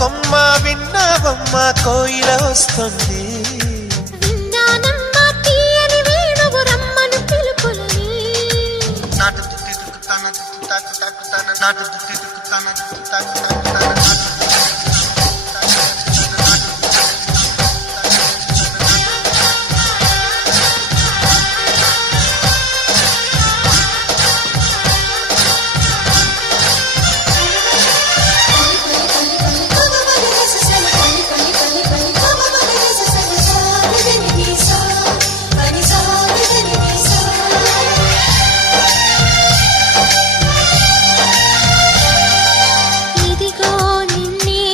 కొమ్మ విన్నావమ్మ కోయిల వస్తుంది. విన్నానమ్మ తీయని వేణువు రమ్మను పిలుపులని. నాటు తాకు తాకు తాకు నాటు